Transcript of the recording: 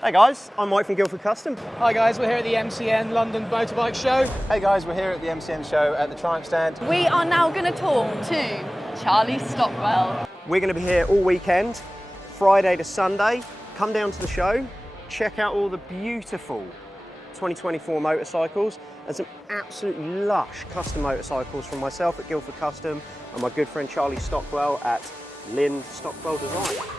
Hey guys, I'm Mike from Guildford Custom. Hi guys, we're here at the MCN London Motorbike Show. Hey guys, we're here at the MCN show at the Triumph stand. We are now going to talk to Charlie Stockwell. We're going to be here all weekend, Friday to Sunday. Come down to the show, check out all the beautiful 2024 motorcycles and some absolutely lush custom motorcycles from myself at Guildford Custom and my good friend Charlie Stockwell at Stockwell Design.